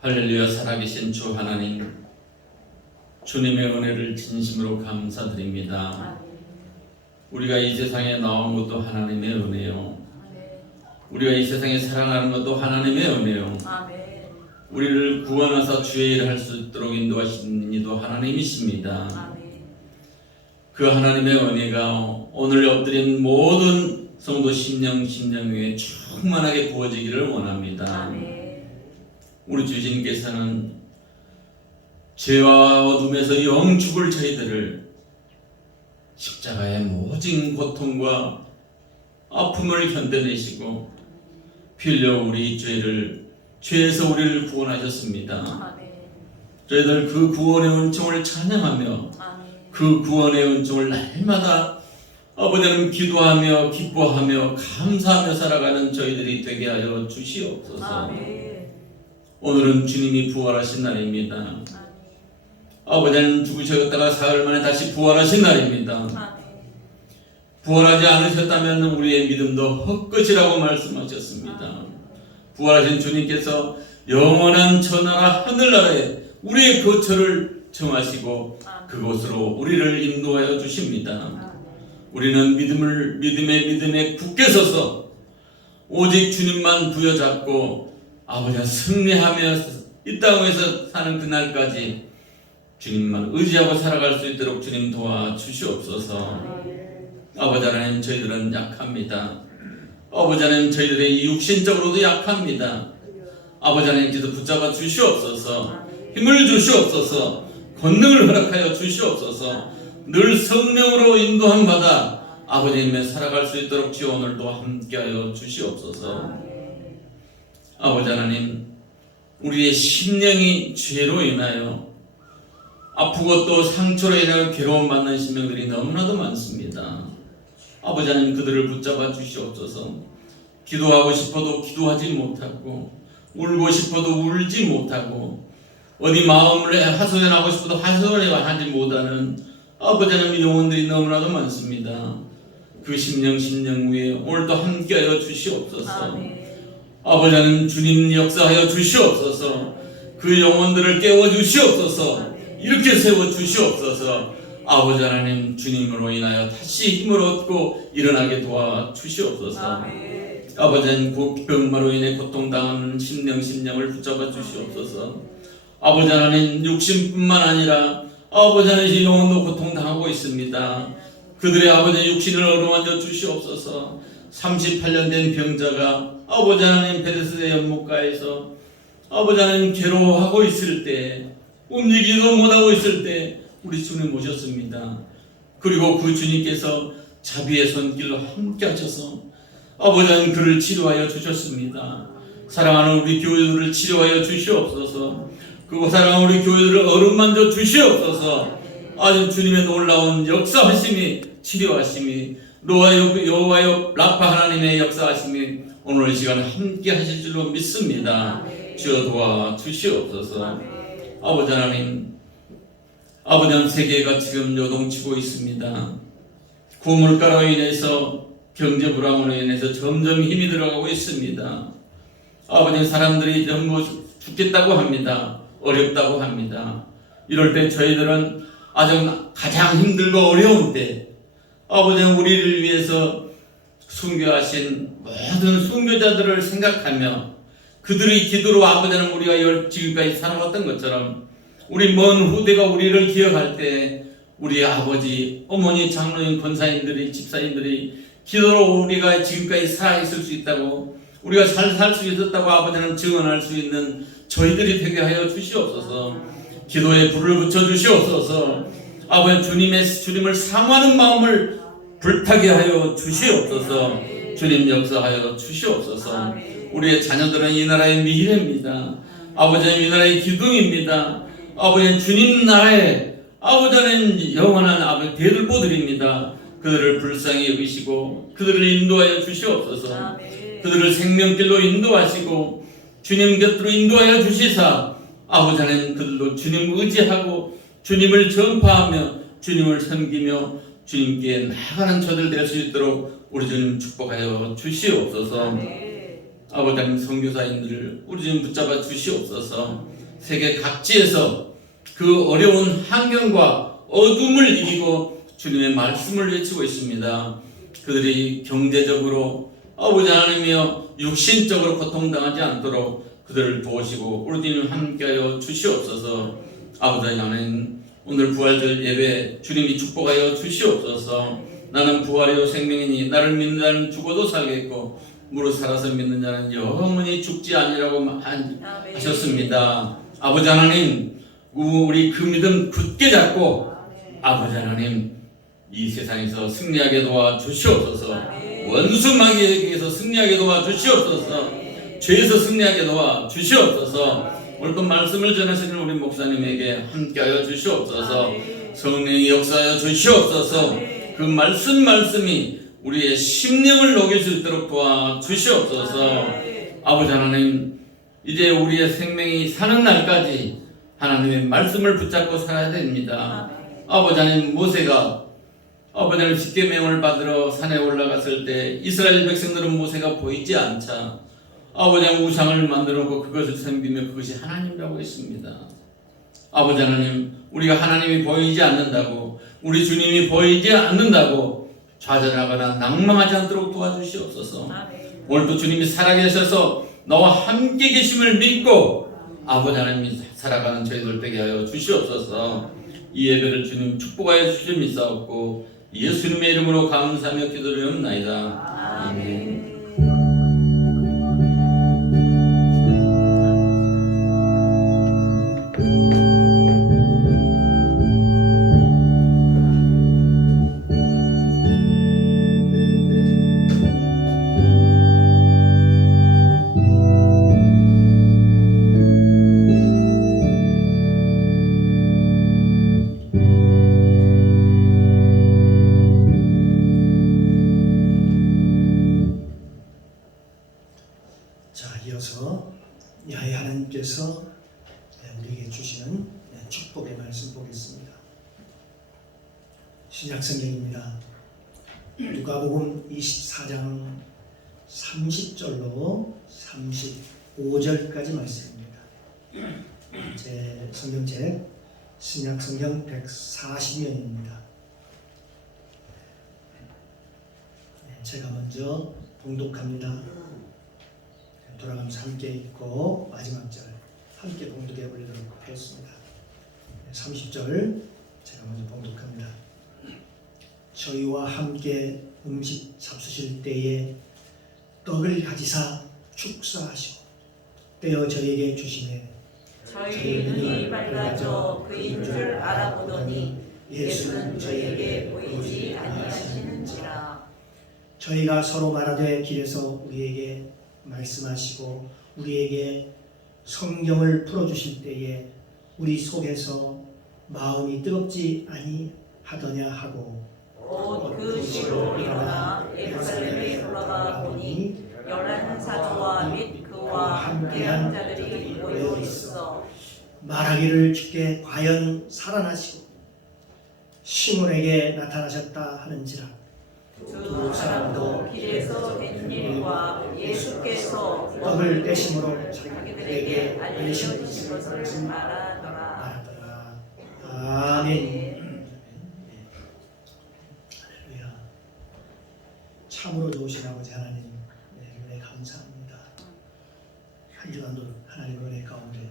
할렐루야. 살아계신 주 하나님, 주님의 은혜를 진심으로 감사드립니다. 우리가 이 세상에 나온 것도 하나님의 은혜요, 우리가 이 세상에 살아가는 것도 하나님의 은혜요, 우리를 구원하사 주의 일을 할 수 있도록 인도하시는 이도 하나님이십니다. 그 하나님의 은혜가 오늘 엎드린 모든 성도 심령 위에 충만하게 부어지기를 원합니다. 우리 주님께서는 죄와 어둠에서 영 죽을 저희들을 십자가의 모진 고통과 아픔을 견뎌내시고 피 흘려 우리 죄에서 우리를 구원하셨습니다. 저희들 그 구원의 은총을 찬양하며 그 구원의 은총을 날마다 아버지는 기도하며 기뻐하며 감사하며 살아가는 저희들이 되게 하여 주시옵소서. 오늘은 주님이 부활하신 날입니다. 아버지는 죽으셨다가 사흘 만에 다시 부활하신 날입니다. 부활하지 않으셨다면 우리의 믿음도 헛것이라고 말씀하셨습니다. 부활하신 주님께서 영원한 천하나 하늘나라에 우리의 거처를 정하시고 그곳으로 우리를 인도하여 주십니다. 우리는 믿음에 굳게 서서 오직 주님만 부여잡고 아버지가 승리하며 이 땅에서 사는 그날까지 주님만 의지하고 살아갈 수 있도록 주님 도와주시옵소서. 아버지 하나님, 저희들은 약합니다. 아버지 하나님, 저희들의 육신적으로도 약합니다. 아버지 하나님께서 붙잡아 주시옵소서. 힘을 주시옵소서. 권능을 허락하여 주시옵소서. 늘 성령으로 인도함 받아 아버지님의 살아갈 수 있도록 주여 오늘도 함께하여 주시옵소서. 아버지 하나님, 우리의 심령이 죄로 인하여 아프고 또 상처로 인하여 괴로움받는 심령들이 너무나도 많습니다. 아버지 하나님, 그들을 붙잡아 주시옵소서. 기도하고 싶어도 기도하지 못하고 울고 싶어도 울지 못하고 어디 마음을 하소연하고 싶어도 하소연하지 못하는 아버지 하나님 영혼들이 너무나도 많습니다. 그 심령 위에 오늘도 함께하여 주시옵소서. 아버지 하나님, 주님 역사하여 주시옵소서. 그 영혼들을 깨워 주시옵소서. 이렇게 세워 주시옵소서. 아버지 하나님, 주님으로 인하여 다시 힘을 얻고 일어나게 도와 주시옵소서. 아버지 하나님, 병마로 인해 고통당하는 심령을 붙잡아 주시옵소서. 아버지 하나님, 육신뿐만 아니라 아버지 하나님 영혼도 고통당하고 있습니다. 그들의 아버지 육신을 어루만져 주시옵소서. 38년 된 병자가 아버지 하나님 베데스다 연못가에서 아버지 하나님 괴로워하고 있을 때, 움직이지도 못하고 있을 때 우리 주님 오셨습니다. 그리고 그 주님께서 자비의 손길로 함께 하셔서 아버지 하나님 그를 치료하여 주셨습니다. 사랑하는 우리 교회들을 치료하여 주시옵소서. 그리고 사랑하는 우리 교회들을 어루만져 주시옵소서. 아주 주님의 놀라운 역사하심이, 치료하심이, 여호와여 라파 하나님의 역사하심이 오늘 이 시간 함께 하실 줄로 믿습니다. 주여 도와 주시옵소서. 아버지 하나님, 세계가 지금 요동치고 있습니다. 고물가로 인해서, 경제 불황으로 인해서 점점 힘이 들어가고 있습니다. 아버지, 사람들이 전부 죽겠다고 합니다. 어렵다고 합니다. 이럴 때 저희들은 아주 가장 힘들고 어려운 때 아버지 우리를 위해서 순교하신 모든 순교자들을 생각하며 그들의 기도로 아버지는 우리가 지금까지 살아왔던 것처럼 우리 먼 후대가 우리를 기억할 때 우리 아버지, 어머니, 장로님, 권사님들이, 집사님들이 기도로 우리가 지금까지 살아있을 수 있다고, 우리가 잘 살 수 있었다고 아버지는 증언할 수 있는 저희들이 되게 하여 주시옵소서. 기도에 불을 붙여 주시옵소서. 아버지 주님을 사모하는 마음을 불타게 하여 주시옵소서. 주님 역사하여 주시옵소서. 우리의 자녀들은 이 나라의 미래입니다. 아버지는 이 나라의 기둥입니다. 아버지는 주님 나라에 아버지는 영원한 아버지 대들보들입니다. 그들을 불쌍히 여기시고 그들을 인도하여 주시옵소서. 그들을 생명길로 인도하시고 주님 곁으로 인도하여 주시사 아버지 하나님 그들도 주님 의지하고 주님을 전파하며 주님을 섬기며 주님께 나아가는 저들 될 수 있도록 우리 주님 축복하여 주시옵소서. 아버지 하나님 선교사님들을 우리 주님 붙잡아 주시옵소서. 세계 각지에서 그 어려운 환경과 어둠을 이기고 주님의 말씀을 외치고 있습니다. 그들이 경제적으로 아버지 하나님이여 육신적으로 고통당하지 않도록 그들을 도우시고 우리 주님 함께하여 주시옵소서. 아버지 하나님 오늘 부활절 예배 주님이 축복하여 주시옵소서. 나는 부활이요 생명이니 나를 믿는 자는 죽어도 살겠고 무릇 살아서 믿는 자는 영원히 죽지 아니라고 하셨습니다. 아버지 하나님 우리 그 믿음 굳게 잡고 아버지 하나님 이 세상에서 승리하게 도와주시옵소서. 원수 마귀에게서 승리하게 도와주시옵소서. 죄에서 승리하게 도와주시옵소서. 옳은 말씀을 전하시는 우리 목사님에게 함께하여 주시옵소서. 성령이 역사하여 주시옵소서. 그 말씀이 우리의 심령을 녹일 수 있도록 도와주시옵소서. 아버지 하나님 이제 우리의 생명이 사는 날까지 하나님의 말씀을 붙잡고 살아야 됩니다. 아버지 하나님 모세가 아버지 하나님 십계명을 받으러 산에 올라갔을 때 이스라엘 백성들은 모세가 보이지 않자 아버지 하나님 우상을 만들어 놓고 그것을 섬기며 그것이 하나님이라고 했습니다. 아버지 하나님 우리가 하나님이 보이지 않는다고 우리 주님이 보이지 않는다고 좌절하거나 낭망하지 않도록 도와주시옵소서. 오늘도 주님이 살아계셔서 나와 함께 계심을 믿고 아버지 하나님이 살아가는 저희들 되게 하여 주시옵소서. 이 예배를 주님 축복하여 주시면 믿사옵고 예수님의 이름으로 감사하며 기도드리옵나이다. 아멘. 이어서 야훼 하나님께서 우리에게 주시는 축복의 말씀 보겠습니다. 신약 성경입니다. 누가복음 24장 30절로 35절까지 말씀입니다. 제 성경책 신약 성경 140면입니다. 제가 먼저 봉독합니다. 돌아가면서 함께 읽고 마지막 절 함께 봉독해 보도록 하겠습니다. 30절 제가 먼저 봉독합니다. 저희와 함께 음식 잡수실 때에 떡을 가지사 축사하시고 떼어 저희에게 주시매 저희 눈이 밝아져 그인 줄 알아보더니 예수는 저희에게 보이지 아니하시는지라. 저희가 서로 말하되 길에서 우리에게 말씀하시고 우리에게 성경을 풀어주실 때에 우리 속에서 마음이 뜨겁지 아니하더냐 하고 곧 그 시로 일어나 예루살렘에 올라가 보니 11사도와 및 그와 함께한 자들이 모여 있어 말하기를 주께 과연 살아나시고 시몬에게 나타나셨다 하는지라. 두 사람도 길에서 된 일과 예수께서 떡을 떼심으로 자기들에게 알려주신 것을 말하더라. 아멘. 할렐루야. 참으로 좋으신 아버지 하나님, 은혜 감사합니다. 한 주간도 하나님 은혜 가운데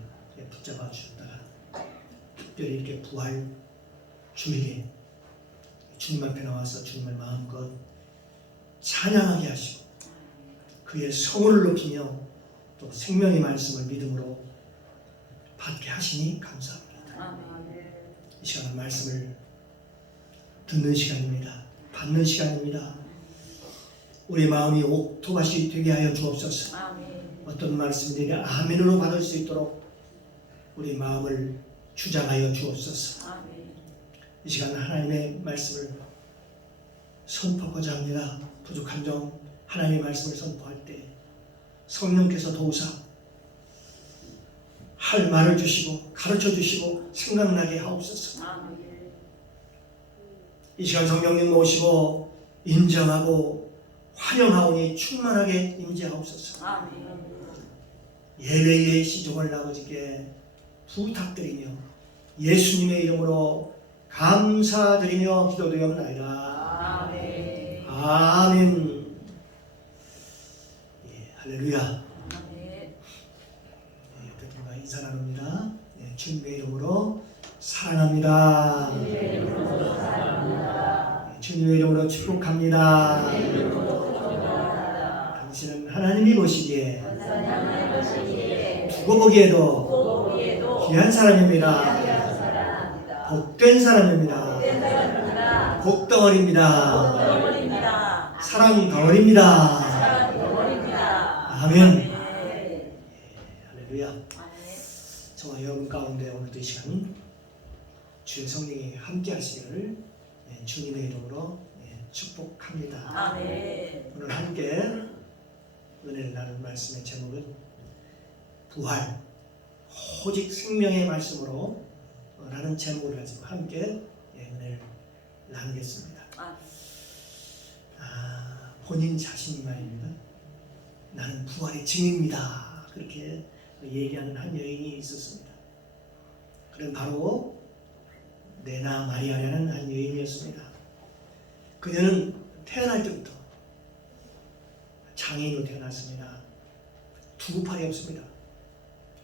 붙잡아 주셨다가 특별히 이렇게 부활 주일에 주님 앞에 나와서 주님을 마음껏 찬양하게 하시고 그의 성호를 높이며 또 생명의 말씀을 믿음으로 받게 하시니 감사합니다. 이 시간은 말씀을 듣는 시간입니다. 받는 시간입니다. 우리 마음이 옥토밭이 되게 하여 주옵소서. 어떤 말씀들이 아멘으로 받을 수 있도록 우리 마음을 주장하여 주옵소서. 이 시간 하나님의 말씀을 선포하고자 합니다. 부족한 점 하나님의 말씀을 선포할 때 성령께서 도우사 할 말을 주시고 가르쳐 주시고 생각나게 하옵소서. 이 시간 성령님 모시고 인정하고 환영하오니 충만하게 임재하옵소서. 아멘. 예배의 시종을 아버지께 부탁드리며 예수님의 이름으로 감사드리며 기도드리옵나이다. 아멘. 아멘. 예, 할렐루야. 아멘. 대통령과 인사 나눕니다. 예, 주님의 이름으로 사랑합니다. 예, 주님의 이름으로 축복합니다. 당신은 하나님이 보시기에 두고 보기에도 귀한 사람입니다. 복된 사람입니다. 복덩어리입니다. 사랑 덩어리입니다. 아멘. 할렐루야. 저와 여러분 가운데 오늘도 이 시간 주의 성령이 함께 하시기를 주님의 이름으로 축복합니다. 아멘. 오늘 함께 은혜를 나눌 말씀의 제목은 부활 오직 생명의 말씀으로 라는 제목을 가지고 함께 은혜를 나누겠습니다. 본인 자신이 말입니다. 나는 부활의 증인입니다. 그렇게 얘기하는 한 여인이 있었습니다. 그는 바로 네나 마리아라는 한 여인이었습니다. 그녀는 태어날 때부터 장애인으로 태어났습니다. 두 팔이 없습니다.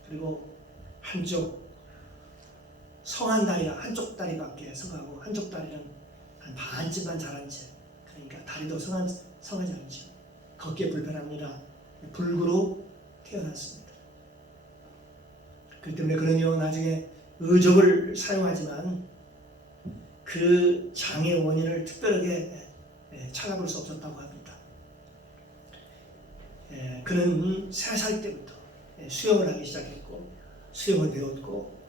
그리고 한쪽 성한 다리가 한쪽 다리밖에 성하고 한쪽 다리는 한 반쯤만 자란 채, 그러니까 다리도 성하지 않죠. 걷기에 불편합니다. 불구로 태어났습니다. 그렇기 때문에 그는요 나중에 의족을 사용하지만 그 장애 원인을 특별하게 찾아볼 수 없었다고 합니다. 그는 3살 때부터 수영을 하기 시작했고 수영을 배웠고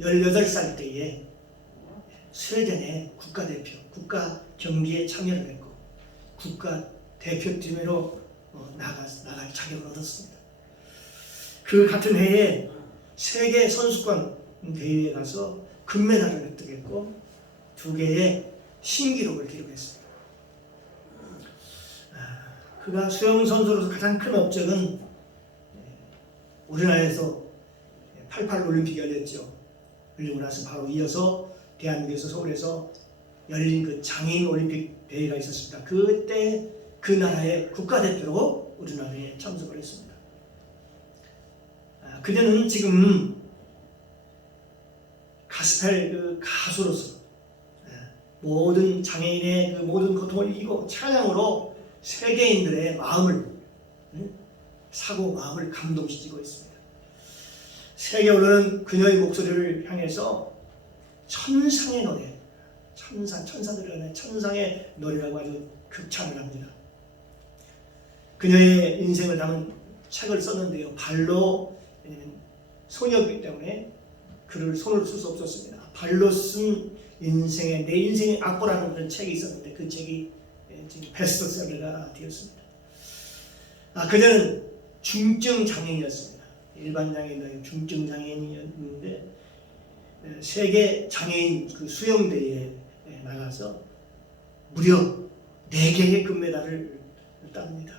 18살 때에 스웨덴의 국가대표, 국가 경기에 참여를 했고 국가대표팀으로 나갈 자격을 얻었습니다. 그 같은 해에 세계 선수권 대회에 가서 금메달을 획득했고 2개의 신기록을 기록했습니다. 그가 수영 선수로서 가장 큰 업적은 우리나라에서 88 올림픽이 열렸죠. 열리고 나서 바로 이어서 대한민국에서 서울에서 열린 그 장애인 올림픽 대회가 있었습니다. 그때 그 나라의 국가대표로 우리나라에 참석을 했습니다. 그녀는 지금 가스펠 그 가수로서 모든 장애인의 그 모든 고통을 이기고 찬양으로 세계인들의 마음을 사고 마음을 감동시키고 있습니다. 세계로는 그녀의 목소리를 향해서 천상의 노래, 천사들의 천상의 노래라고 아주 극찬을 합니다. 그녀의 인생을 담은 책을 썼는데요. 발로 소녀이기 때문에 글을 손으로 쓸 수 없었습니다. 발로 쓴 내 인생의 악보라는 그런 책이 있었는데 그 책이 지금 베스트셀러가 되었습니다. 그녀는 중증 장애인이었습니다. 일반 장애인은 중증 장애인이었는데 세계 장애인 그 수영대회에 나가서 무려 4개의 금메달을 땁니다.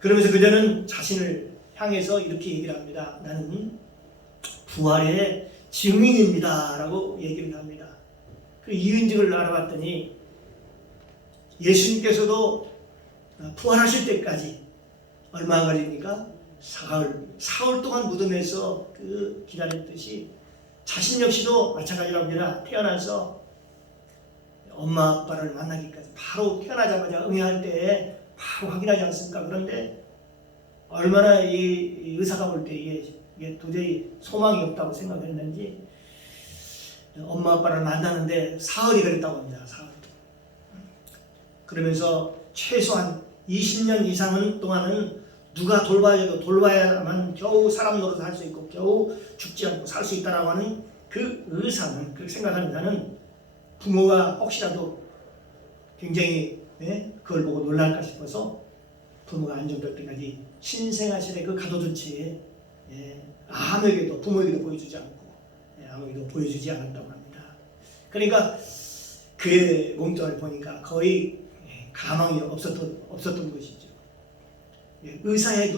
그러면서 그녀는 자신을 향해서 이렇게 얘기를 합니다. 나는 부활의 증인입니다 라고 얘기를 합니다. 그 이유인지를 알아봤더니 예수님께서도 부활하실 때까지 얼마 걸립니까? 사흘 동안 무덤에서 그 기다렸듯이 자신 역시도 마찬가지로 합니다. 태어나서 엄마 아빠를 만나기까지 바로 태어나자마자 응애할 때 바로 확인하지 않습니까? 그런데 얼마나 이 의사가 볼 때 이게 도저히 소망이 없다고 생각을 했는지 엄마 아빠를 만나는데 사흘이 걸렸다고 합니다. 사흘. 그러면서 최소한 20년 이상은 동안은 누가 돌봐야만 겨우 사람 노릇을 할 수 있고 겨우 죽지 않고 살 수 있다라고 하는 그 의사는, 그렇게 생각하는 자는 부모가 혹시라도 굉장히 그걸 보고 놀랄까 싶어서 부모가 안정될 때까지 신생아실에 그 가둬둔 채 아무에게도 부모에게도 보여주지 않고 아무에게도 보여주지 않았다고 합니다. 그러니까 그의 몸뚱아리를 보니까 거의 가망이 없었던 것이죠. 예, 의사의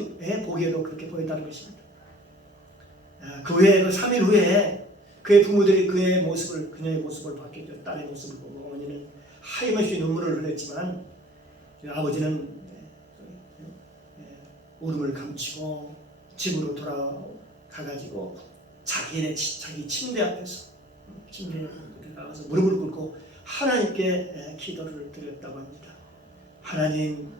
보기에도 그렇게 보였다는 것입니다. 그 후에 그 3일 후에 그의 부모들이 그녀의 모습을 봤겠죠. 딸의 모습을 보고 어머니는 하염없이 눈물을 흘렸지만 아버지는 울음을 감추고 집으로 돌아가가지고 자기 침대 앞에서 침대에 가서 무릎을 꿇고 하나님께 기도를 드렸다고 합니다. 하나님,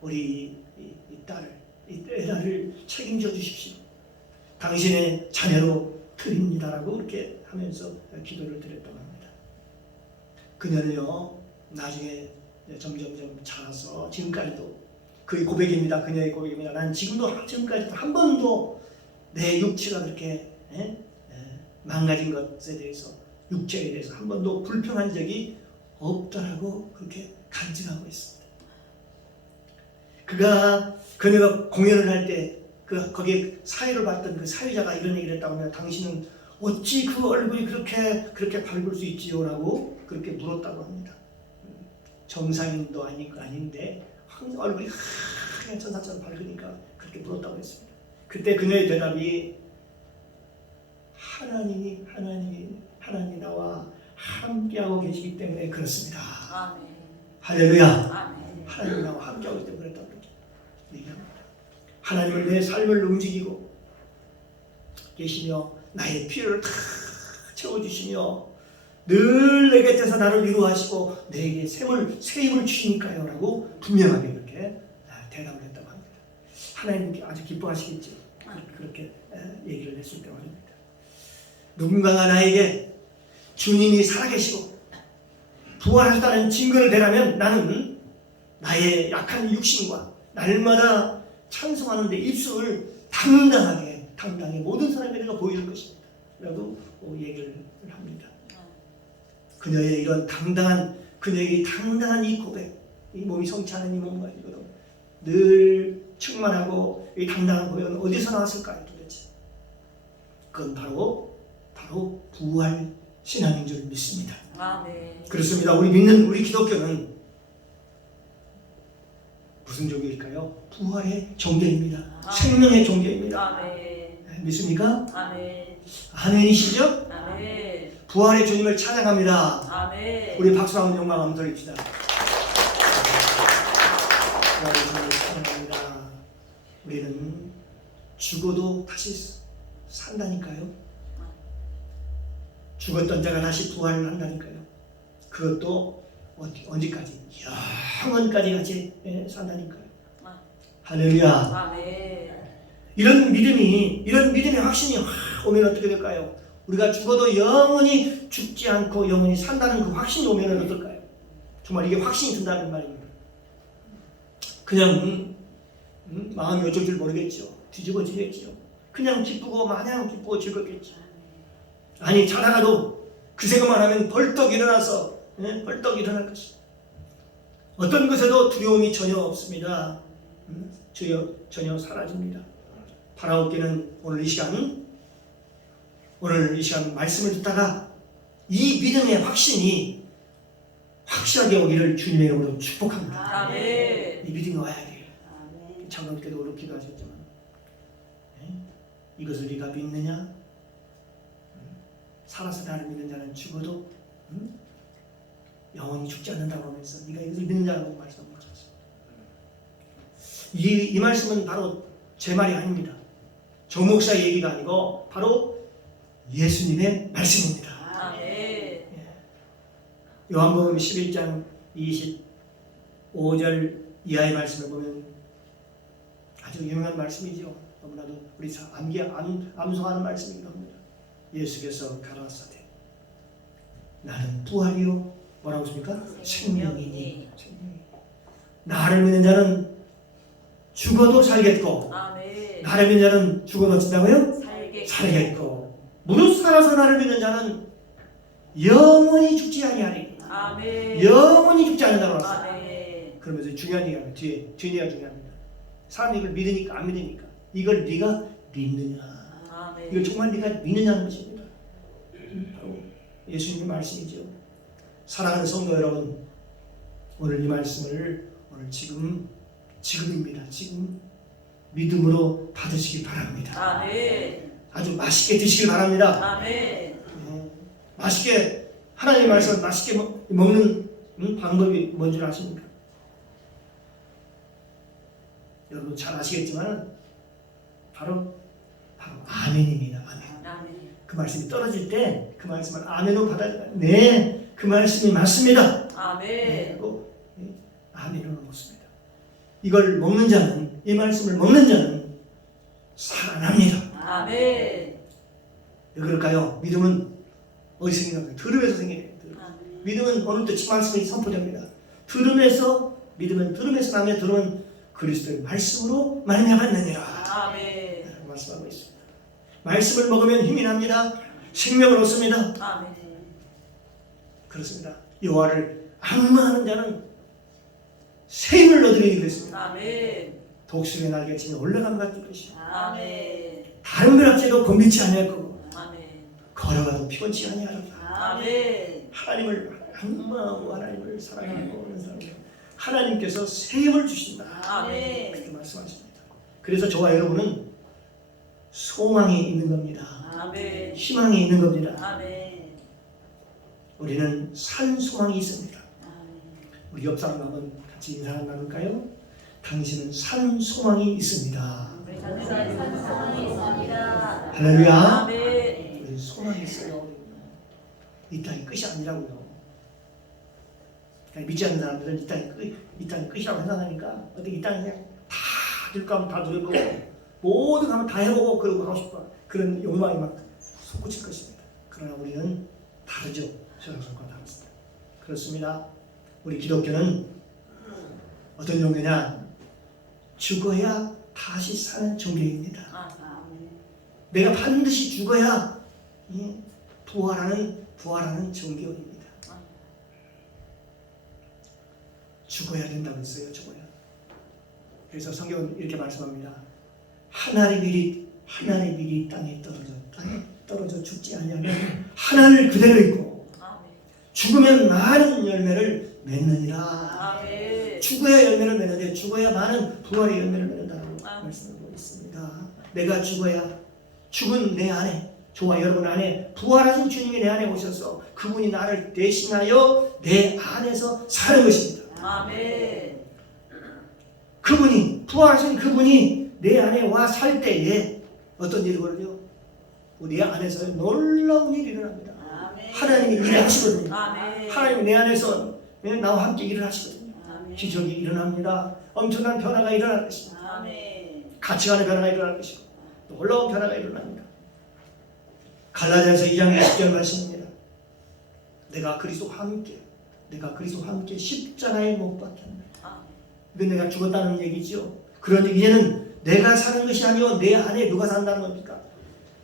우리 이 딸을 책임져 주십시오. 당신의 자녀로 드립니다라고 그렇게 하면서 기도를 드렸다고 합니다. 그녀는요 나중에 점점점 자라서 지금까지도 그의 고백입니다. 그녀의 고백입니다. 난 지금까지도 한 번도 내 육체가 그렇게 망가진 것에 대해서, 육체에 대해서 한 번도 불평한 적이 없다라고 그렇게 간증하고 있습니다. 그녀가 공연을 할 때 거기에 사회를 봤던 그 사회자가 이런 얘기를 했다고 합니다. 당신은 어찌 그 얼굴이 그렇게 밝을 수 있지요? 라고 그렇게 물었다고 합니다. 정상인도 아닌데 얼굴이 하얀 천사처럼 밝으니까 그렇게 물었다고 했습니다. 그때 그녀의 대답이 하나님이 나와 함께하고 계시기 때문에 그렇습니다. 아멘. 할렐루야. 아멘. 하나님이 나와 함께하고 있기 때문에 그렇다고 얘기합니다. 하나님은 내 삶을 움직이고 계시며 나의 필요를 다 채워주시며 늘 내 곁에서 나를 위로하시고 내게 새 힘을 주시니까요 라고 분명하게 그렇게 대답을 했다고 합니다. 하나님께 아주 기뻐하시겠죠. 그렇게 얘기를 했을 때가 아닙니다. 누군가가 나에게 주님이 살아계시고 부활하셨다는 증거를 대라면 나는 나의 약한 육신과 날마다 찬송하는 데 입술을 당당히 모든 사람에게 내가 보이는 것입니다. 라고 얘기를 합니다. 그녀의 이런 당당한 이 고백, 이 몸이 성취하는 이 몸 가지고도 늘 충만하고 이 당당한 고백은 어디서 나왔을까요 도대체? 그건 바로 부활 신앙인 줄 믿습니다. 아멘. 그렇습니다. 우리 기독교는 무슨 종교일까요? 부활의 종교입니다. 생명의 종교입니다. 아멘. 믿습니까? 아멘. 아멘이시죠? 아멘. 부활의 주님을 찬양합니다. 아멘. 우리 박수 한번 영광 한번 돌립시다. 부활의 주님을 찬양합니다. 우리는 죽어도 다시 산다니까요. 죽었던 자가 다시 부활을 한다니까요. 그것도 언제까지? 영원까지 같이 산다니까요. 할렐루야. 아멘. 이런 믿음의 확신이 오면 어떻게 될까요? 우리가 죽어도 영원히 죽지 않고 영원히 산다는 그 확신이 오면 어떨까요? 정말 이게 확신이 든다는 말입니다. 그냥 마음이 어쩔 줄 모르겠죠. 뒤집어지겠죠. 그냥 마냥 기쁘고 즐겁겠죠. 아니 자다가도 그 생각만 하면 벌떡 일어나서 벌떡 일어날 것입니다. 어떤 것에도 두려움이 전혀 없습니다. 전혀 사라집니다. 바라옵기는 오늘 이 시간 말씀을 듣다가 이 믿음의 확신이 확실하게 오기를 주님의 이름으로 축복합니다. 아멘. 이 믿음이 와야 돼요. 아멘. 장로님 때도 그렇게 기도하셨지만 이것을 네가 믿느냐? 살아서 나를 믿는 자는 죽어도 영원히 죽지 않는다고 하면서 네가 이것을 믿는 자라고 말씀하셨습니다. 이 말씀은 바로 제 말이 아닙니다. 정 목사의 얘기가 아니고 바로 예수님의 말씀입니다. 아멘. 요한복음 11장 25절 이하의 말씀을 보면 아주 유명한 말씀이죠. 너무나도 우리 암송하는 말씀이기도 합니다. 예수께서 가라사대 나는 부활이요 뭐라고 했습니까? 생명이니. 나를 믿는 자는 죽어도 살겠고 아멘. 나를 믿는 자는 죽어도 어쩐다고요? 살겠고 무릇 살아서 나를 믿는 자는 영원히 죽지 아니하리. 아멘. 영원히 죽지 않는다고 했어요. 아멘. 그러면서 중요한 얘기가 뒤에 얘기가 중요합니다. 사람이 이걸 믿으니까 안 믿으니까 이걸 네가 믿느냐. 아멘. 이걸 정말 네가 믿느냐는 것입니다. 바로 예수님의 말씀이죠. 사랑하는 성도 여러분, 오늘 이 말씀을 오늘 지금입니다. 지금 믿음으로 받으시기 바랍니다. 아멘. 아주 맛있게 드시길 바랍니다. 아멘. 맛있게 하나님의 말씀을 맛있게 먹는 방법이 뭔 줄 아십니까? 여러분 잘 아시겠지만 바로 아멘입니다. 아멘. 아멘. 그 말씀이 떨어질 때 그 말씀을 아멘으로 받아들여요. 네, 그 말씀이 맞습니다. 아멘. 그리고 아멘으로 먹습니다. 이걸 먹는 자는, 이 말씀을 먹는 자는 살아납니다. 아멘. 왜 그럴까요? 믿음은 어디서 생겨나요? 들음에서 생겨나요. 믿음은 오늘도 이 말씀이 선포됩니다. 들음에서, 믿음은 들음에서 나며 들음은 그리스도의 말씀으로 말미암았느니라. 아멘. 라고 말씀하고 있습니다. 말씀을 먹으면 힘이 납니다. 생명을 얻습니다. 아멘. 그렇습니다. 여호와를 악마하는 자는 새 힘을 얻으리니 그랬습니다. 아멘. 독수리의 날개치며 올라간 것 같듯이 아멘. 다른 벼락치도 건비치 아니할 거고 아멘. 걸어가도 피곤치 아니하리라. 아멘. 하나님을 악마하고 하나님을 사랑하고 그런 사람은 하나님께서 새 힘을 주신다. 아멘. 그렇게 말씀하십니다. 그래서 저와 여러분은 소망이 있는 겁니다. 아멘. 희망이 있는 겁니다. 아멘. 우리는 산 소망이 있습니다. 아멘. 우리 옆 사람 한번 같이 인사 나눌까요? 당신은 산 소망이 있습니다. 우리 자녀가 산소망이 있습니다. 할렐루야. 아멘. 우리 소망이 있어요. 이 땅이 끝이 아니라고요. 그러니까 믿지 않는 사람들은 이 땅이 끝이라고 생각하니까 어떻게 이 땅이 그냥 다 들고 하면 다 누릴 거고 모든 거 하면 다 해보고 그러고 하고 싶어 그런 욕망이 막 솟구칠 것입니다. 그러나 우리는 다르죠. 세상과 다릅니다. 그렇습니다. 우리 기독교는 어떤 종교냐? 죽어야 다시 사는 종교입니다. 아멘. 내가 반드시 죽어야 부활하는 종교입니다. 죽어야 된다고 했어요. 죽어야. 그래서 성경은 이렇게 말씀합니다. 하나의 밀이 땅에 떨어져 죽지 아니하면 하나를 그대로 있고 아멘. 죽으면 많은 열매를 맺느니라. 아멘. 죽어야 열매를 맺는데 죽어야 많은 부활의 열매를 맺는다고 아멘. 말씀하고 있습니다. 내가 죽어야 죽은 내 안에 저와 여러분 안에 부활하신 주님이 내 안에 오셔서 그분이 나를 대신하여 내 안에서 사는 것입니다. 아멘. 그분이 부활하신 그분이 내 안에 와 살 때에 어떤 일이 벌어져? 우리 안에서 놀라운 일이 일어납니다. 아멘. 하나님이 일하시거든요. 아멘. 하나님이 내 안에서 나와 함께 일을 하시거든요. 아멘. 기적이 일어납니다. 엄청난 변화가 일어날 것입니다. 아멘. 가치관의 변화가 일어날 것이고 놀라운 변화가 일어납니다. 갈라디아서 2장 20절 말씀입니다. 내가 그리스도와 함께 십자가에 못 박혔네. 이건 내가 죽었다는 얘기죠. 그런데 이제는 내가 사는 것이 아니요 내 안에 누가 산다는 겁니까?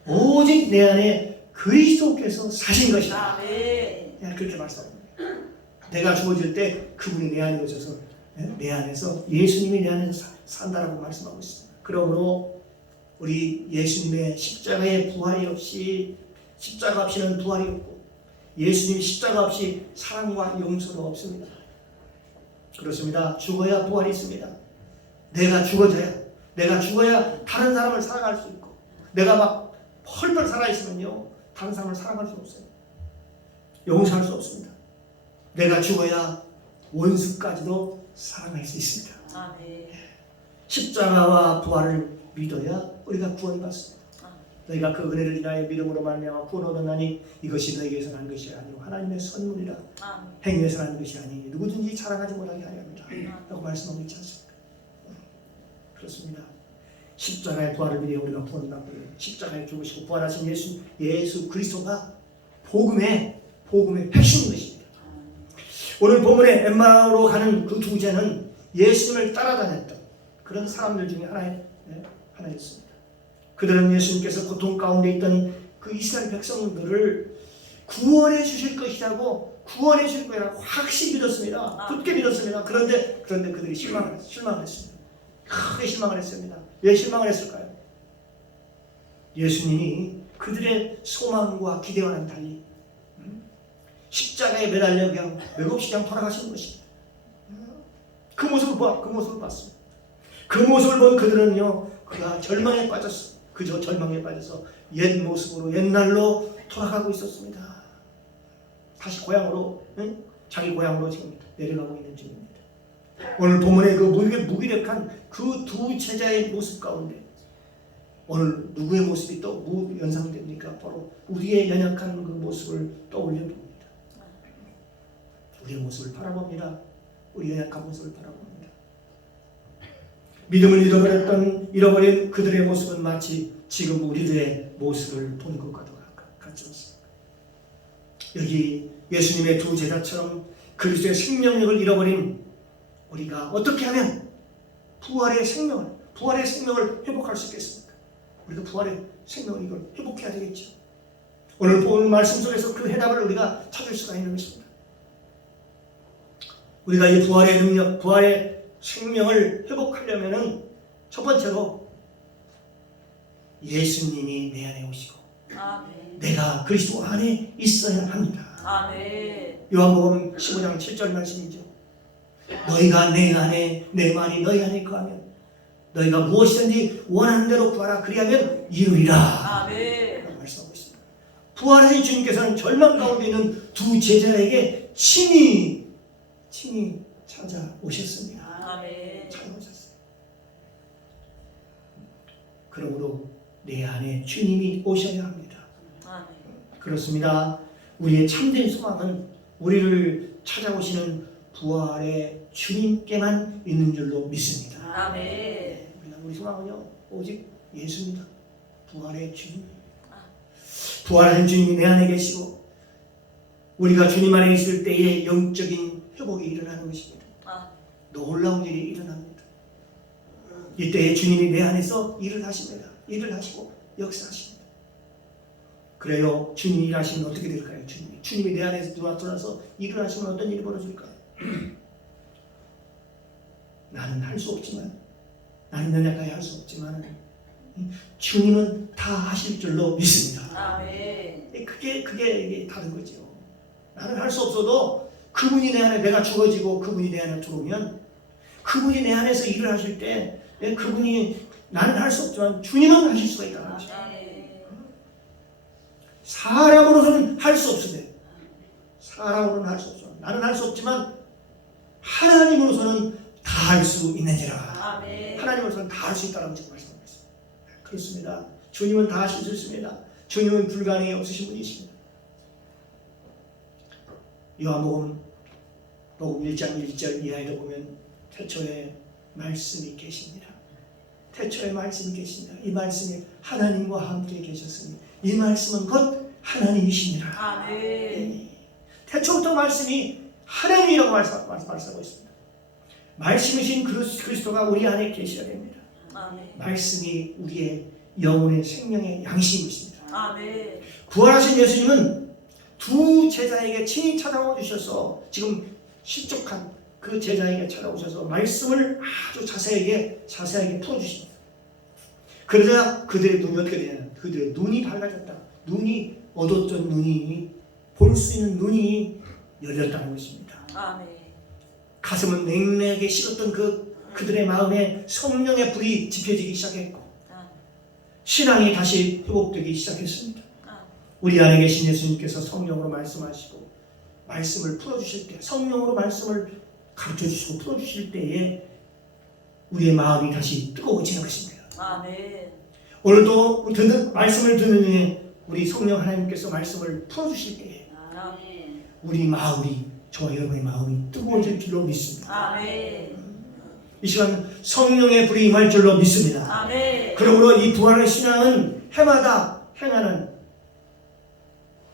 오직 내 안에 그리스도께서 사신 것이다. 아멘. 그렇게 말씀합니다. 내가 죽어질 때 그분이 내 안에 오셔서 내 안에서 예수님이 내 안에서 산다라고 말씀하고 있습니다. 그러므로 우리 예수님의 십자가의 부활이 없이 십자가 없이는 부활이 없고 예수님 십자가 없이 사랑과 용서도 없습니다. 그렇습니다. 죽어야 부활이 있습니다. 내가 죽어야 다른 사람을 사랑할 수 있고 내가 막 펄펄 살아있으면요 다른 사람을 사랑할 수 없어요. 용서할 수 없습니다. 내가 죽어야 원수까지도 사랑할 수 있습니다. 아멘. 십자가와 부활을 믿어야 우리가 구원받습니다. 너희가 그 은혜를 인하여 믿음으로 말미암아 구원 얻었나니 이것이 너희에게서 난 것이 아니고 하나님의 선물이라. 아멘. 행위에서 나는 것이 아니니 누구든지 자랑하지 못하게 하려 합니다. 라고 말씀하고 있지 않습니까? 그렇습니다. 십자가의 부활을 위해 우리가 구원받고 십자가에 죽으시고 부활하신 예수 그리스도가 복음의 핵심인 것입니다. 오늘 본문에 엠마오로 가는 그 두 제는 예수님을 따라다녔던 그런 사람들 중에 하나였습니다. 그들은 예수님께서 고통 가운데 있던 그 이스라엘 백성들을 구원해 주실 것이라고 확실히 믿었습니다. 굳게 믿었습니다. 그런데 그들이 실망을 했습니다. 크게 실망을 했습니다. 왜 실망을 했을까요? 예수님이 그들의 소망과 기대와는 달리 십자가에 매달려 그냥 맥없이 그냥 돌아가시는 것입니다. 그 모습을 봤습니다. 그 모습을 본 그들은요, 그가 절망에 빠졌어. 그저 절망에 빠져서 옛 모습으로 옛날로 돌아가고 있었습니다. 다시 고향으로, 자기 고향으로 지금 내려가고 있는 중입니다. 오늘 본문의 그 무기력한 그 두 제자의 모습 가운데 오늘 누구의 모습이 또 연상됩니까? 바로 우리의 연약한 그 모습을 떠올려 봅니다. 우리의 모습을 바라봅니다. 우리의 연약한 모습을 바라봅니다. 믿음을 잃어버린 그들의 모습은 마치 지금 우리들의 모습을 보는 것과도 같지 않습니다. 여기 예수님의 두 제자처럼 그리스도의 생명력을 잃어버린 우리가 어떻게 하면 부활의 생명을 회복할 수 있겠습니까? 우리가 부활의 생명을 이걸 회복해야 되겠죠. 오늘 본 말씀 속에서 그 해답을 우리가 찾을 수가 있는 것입니다. 우리가 이 부활의 능력, 부활의 생명을 회복하려면은 첫 번째로 예수님이 내 안에 오시고 아멘. 내가 그리스도 안에 있어야 합니다. 아멘. 요한복음 15장 7절 말씀이죠. 너희가 내 안에, 내 말이 너희 안에 거하면 너희가 무엇이든지 원하는 대로 구하라. 그리하면 이루리라. 아멘. 라고 말씀하고 있습니다. 부활하신 주님께서는 절망 가운데 있는 두 제자에게 친히 찾아오셨습니다. 아멘. 찾아오셨어요. 그러므로 내 안에 주님이 오셔야 합니다. 아멘. 그렇습니다. 우리의 참된 소망은 우리를 찾아오시는 부활의 주님께만 있는 줄로 믿습니다. 아멘. 우리 소망은요 오직 예수입니다. 부활의 주님. 부활하신 주님이 내 안에 계시고 우리가 주님 안에 있을 때에 영적인 회복이 일어나는 것입니다. 놀라운 일이 일어납니다. 이때에 주님이 내 안에서 일을 하십니다. 일을 하시고 역사하십니다. 그래요. 주님이 일하시면 어떻게 될까요? 주님이 내 안에서 들어와서 일을 하시면 어떤 일이 벌어질까요? 나는 할 수 없지만, 나는 연약하게 할 수 없지만 주님은 다 하실 줄로 믿습니다. 아멘. 그게 다른 거죠. 나는 할 수 없어도 그분이 내 안에, 내가 죽어지고 그분이 내 안에 들어오면 그분이 내 안에서 일을 하실 때 그분이, 나는 할 수 없지만 주님은 하실 수가 있다는 거죠. 사람으로서는 할 수 없으되, 사람으로는 할 수 없어. 나는 할 수 없지만 하나님으로서는 다 할 수 있는지라. 아멘. 하나님으로서는 다 할 수 있다라고 지금 말씀하고 있습니다. 그렇습니다. 주님은 다 하실 수 있습니다. 주님은 불가능이 없으신 분이십니다. 요한복음 1장 1절 이하에도 보면 태초에 말씀이 계십니다. 태초에 말씀이 계십니다. 이 말씀이 하나님과 함께 계셨으니 이 말씀은 곧 하나님이시니라. 아멘. 태초부터 말씀이 하나님이라고 말씀하고 있습니다. 말씀이신 그리스도가 우리 안에 계셔야 됩니다. 아멘. 말씀이 우리의 영혼의 생명의 양식이십니다. 아멘. 부활하신 예수님은 두 제자에게 친히 찾아와 주셔서 지금 실족한 그 제자에게 찾아오셔서 말씀을 아주 자세하게 풀어주십니다. 그러자 그들의 눈이 어떻게 되냐? 그들의 눈이 밝아졌다. 눈이 어두웠던 눈이, 볼 수 있는 눈이 열렸다는 것입니다. 아멘. 가슴은 냉랭하게 식었던 그들의 마음에 성령의 불이 지펴지기 시작했고 신앙이 다시 회복되기 시작했습니다. 우리 안에 계신 예수님께서 성령으로 말씀하시고 말씀을 풀어주실 때, 성령으로 말씀을 가르쳐주시고 풀어주실 때에 우리의 마음이 다시 뜨거워지는 것입니다. 아멘. 오늘도 말씀을 듣는 중에 우리 성령 하나님께서 말씀을 풀어주실 때에 아멘. 우리 마음이, 저와 여러분의 마음이 뜨거워질 줄로 믿습니다. 아멘. 이 시간 성령의 불이 임할 줄로 믿습니다. 아멘. 그러므로 이 부활의 신앙은 해마다 행하는,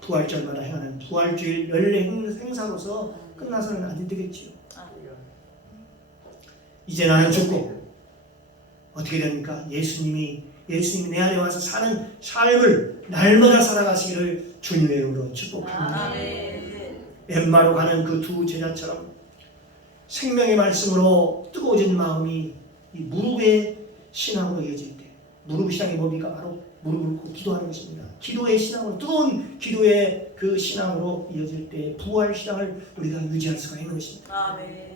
부활절마다 행하는 부활주일 연례 행사로서 끝나서는 안 되겠지요. 이제 나는 죽고 어떻게 됩니까? 예수님이 내 안에 와서 사는 삶을 날마다 살아가시기를 주님의 이름으로 축복합니다. 아멘. 엠마로 가는 그 두 제자처럼 생명의 말씀으로 뜨거워진 마음이 이 무릎의 신앙으로 이어질 때, 무릎 신앙이 뭡니까? 바로 무릎을 꿇고 기도하는 것입니다. 기도의 신앙으로, 뜨거운 기도의 그 신앙으로 이어질 때 부활 신앙을 우리가 유지할 수가 있는 것입니다. 아멘.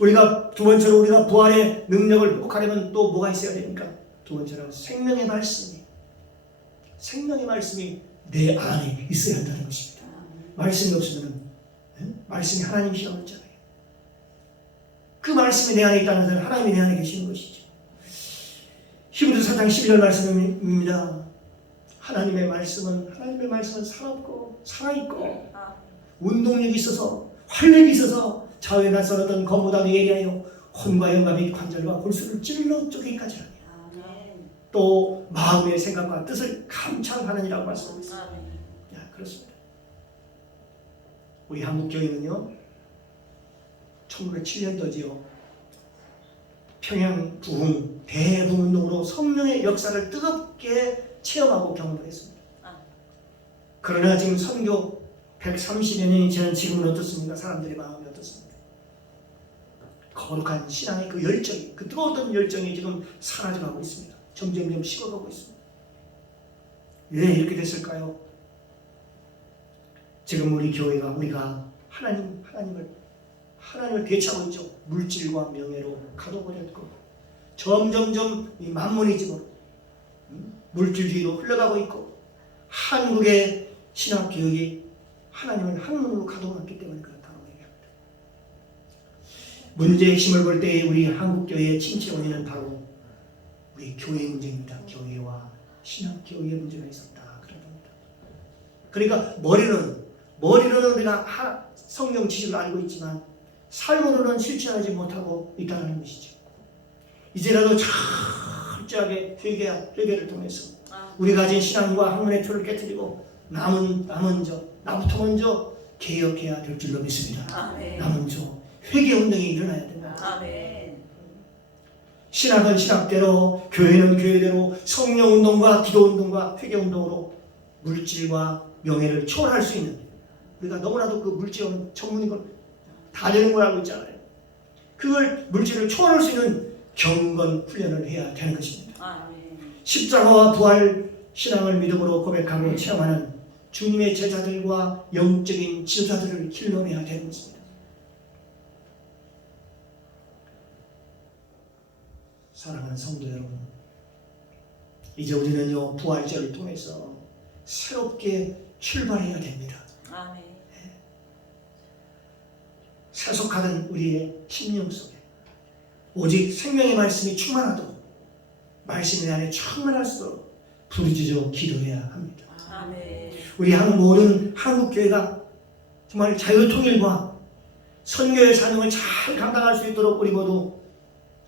우리가 두 번째로 우리가 부활의 능력을 회복하려면 또 뭐가 있어야 됩니까? 두 번째로 생명의 말씀이 내 안에 있어야 한다는 것입니다. 말씀이 없으면 말씀이 하나님이시라고 했잖아요. 그 말씀이 내 안에 있다는 것은 하나님이 내 안에 계시는 것이죠. 히브리서 4장 11절 말씀입니다. 하나님의 말씀은 살았고 살아있고 운동력이 있어서 활력이 있어서 좌우에 나서던 검보다도 예리하여 혼과 영과 및 관절과 골수를 찔러 쪼개기까지 합니다. 또 마음의 생각과 뜻을 감찰하느니라고 말씀하셨습니다. 그렇습니다. 우리 한국교회는요 1907년도지요 평양 부흥 대부흥운동으로 성령의 역사를 뜨겁게 체험하고 경험했습니다. 그러나 지금 선교 130여 년이 지난 지금은 어떻습니까? 사람들의 마음이 어떻습니까? 거룩한 신앙의 그 열정이, 그 뜨거웠던 열정이 지금 사라져가고 있습니다. 점점점 식어가고 있습니다. 왜 이렇게 됐을까요? 지금 우리 교회가 우리가 하나님을 되찾고 있죠. 물질과 명예로 가둬버렸고 점점점 이 만몬이즘으로 물질주의로 흘러가고 있고 한국의 신학 교육이 하나님을 학문으로 가둬놨기 때문에 그렇다고 얘기합니다. 문제의 핵심을 볼 때 우리 한국교회의 침체 원인은 바로 우리 교회의 문제입니다. 교회와 신학 교회의 문제가 있었다. 그럽니다. 그러니까 머리로는 우리가 성경 지식을 알고 있지만 삶으로는 실천하지 못하고 있다는 것이죠. 이제라도 철저하게 회개를 통해서 우리 가진 신앙과 학문의 틀을 깨뜨리고 나부터 먼저 개혁해야 될 줄로 믿습니다. 먼저 회개 운동이 일어나야 된다. 신학은 신학대로, 교회는 교회대로 성령 운동과 기도 운동과 회개 운동으로 물질과 명예를 초월할 수 있는, 우리가 너무나도 그 물질 전문인 걸 다 되는 걸 알고 있잖아요. 그걸 물질을 초월할 수 있는 경건 훈련을 해야 되는 것입니다. 십자가와 부활 신앙을 믿음으로 고백하고 체험하는 주님의 제자들과 영적인 지도자들을 길러내야 되는 것입니다. 사랑하는 성도 여러분, 이제 우리는요 부활절을 통해서 새롭게 출발해야 됩니다. 세속하던 우리의 심령 속에 오직 생명의 말씀이 충만하도록 말씀 내 안에 충만할수록 부르짖어 기도해야 합니다. 우리 모든 한국교회가 정말 자유통일과 선교의 사명을 잘 감당할 수 있도록 우리 모두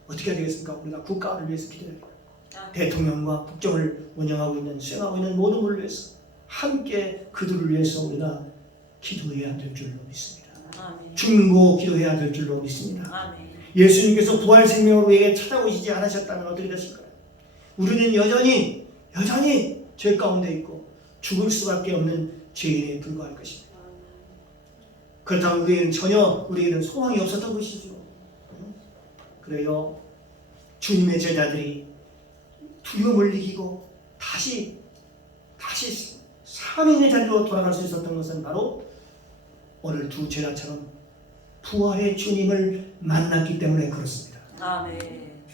어떻게 해야 되겠습니까? 우리가 국가를 위해서 기도해야 됩니다. 대통령과 국정을 운영하고 있는 수행하고 있는 모든 분을 위해서 함께 그들을 위해서 우리가 기도해야 될 줄로 믿습니다. 중보 기도해야 될 줄로 믿습니다. 예수님께서 부활 생명을 우리에게 찾아오시지 않으셨다면 어떻게 됐을까요? 우리는 여전히 죄 가운데 있고 죽을 수밖에 없는 죄인에 불과할 것입니다. 그렇다면 우리에게는 소망이 없었던 것이죠. 그래요 주님의 제자들이 두려움을 이기고 다시 사명의 자리로 돌아갈 수 있었던 것은 바로 오늘 두 제자처럼 부활의 주님을 만났기 때문에 그렇습니다.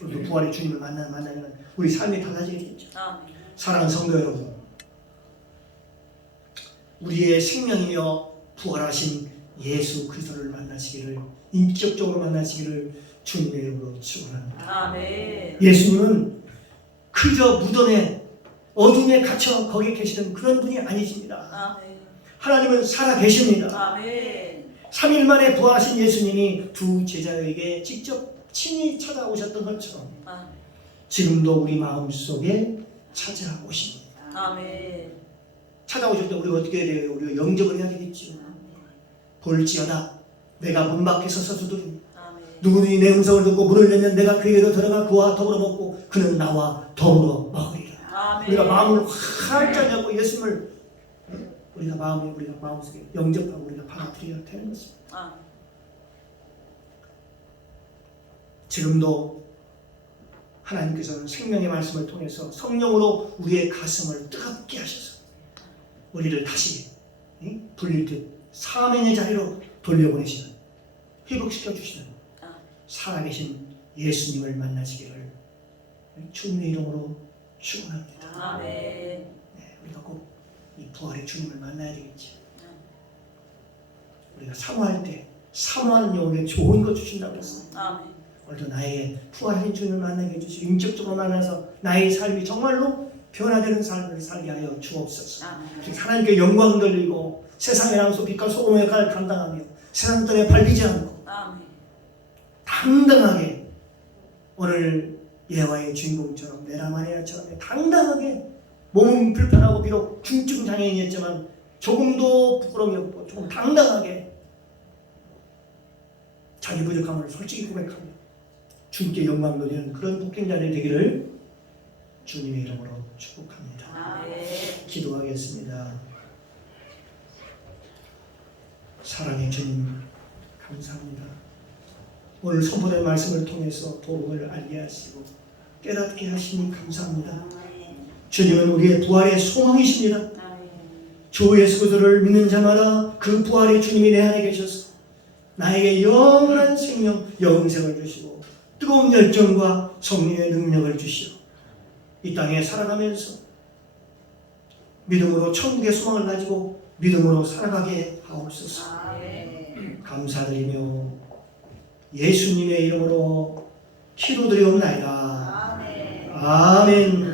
우리도 부활의 주님을 만나면 우리 삶이 달라지겠죠. 사랑하는 성도 여러분, 우리의 생명이며 부활하신 예수 그리스도를 만나시기를, 인격적으로 만나시기를 주님의 이름으로 축원합니다. 예수님은 그저 무덤에 어둠에 갇혀 거기에 계시는 그런 분이 아니십니다. 하나님은 살아 계십니다. 3일 만에 부활하신 예수님이 두 제자에게 직접 친히 찾아오셨던 것처럼 지금도 우리 마음속에 찾아오십니다. 찾아오실 때 우리가 어떻게 해야 돼요? 우리가 영접을 해야 되겠죠. 볼지어다 내가 문 밖에 서서 두드립니다. 누구든지 내 음성을 듣고 문을 열면 내가 그에게로 들어가 그와 더불어 먹고 그는 나와 더불어 먹으리라. 우리가 마음을 활짝 열고 예수님을 우리가 마음속에 영접하고 우리가 받아들여야 되는 것입니다. 지금도 하나님께서는 생명의 말씀을 통해서 성령으로 우리의 가슴을 뜨겁게 하셔서 우리를 다시 불릴 듯 사명의 자리로 돌려보내시는, 회복시켜 주시는 살아계신 예수님을 만나시기를 주님의 이름으로 축원합니다. 아멘. 네, 우리가 꼭 이 부활의 주님을 만나야 되겠지. 우리가 사모할 때 사모하는 영혼에 좋은 거 주신다고 했어요. 아멘. 오늘도 나의 부활하신 주님을 만나게 해주시고 인격적으로 만나서 나의 삶이 정말로 변화되는 삶을 살게 하여 주옵소서. 아멘. 하나님께 영광 돌리고 세상의 양소 빛과 소금의 역할을 감당하며 세상 뜰에 밟히지 않고 아멘. 당당하게 오늘 예화의 주인공처럼 메라마니아처럼 당당하게 몸은 불편하고 비록 중증 장애인이었지만 조금도 부끄러움이 없고 조금 당당하게 자기 부족함을 솔직히 고백하며 주님께 영광 돌리는 그런 복행자들이 되기를 주님의 이름으로 축복합니다. 아멘. 기도하겠습니다. 사랑의 주님 감사합니다. 오늘 선포된 말씀을 통해서 복음을 알게 하시고 깨닫게 하시니 감사합니다. 아멘. 주님은 우리의 부활의 소망이십니다. 아멘. 주 예수 그리스도를 믿는 자마다 그 부활의 주님이 내 안에 계셔서 나에게 영원한 생명, 영생을 주시고 뜨거운 열정과 성령의 능력을 주시오. 이 땅에 살아가면서 믿음으로 천국의 소망을 가지고 믿음으로 살아가게 하옵소서. 아멘. 감사드리며 예수님의 이름으로 기도드리옵나이다. 아멘. 아멘.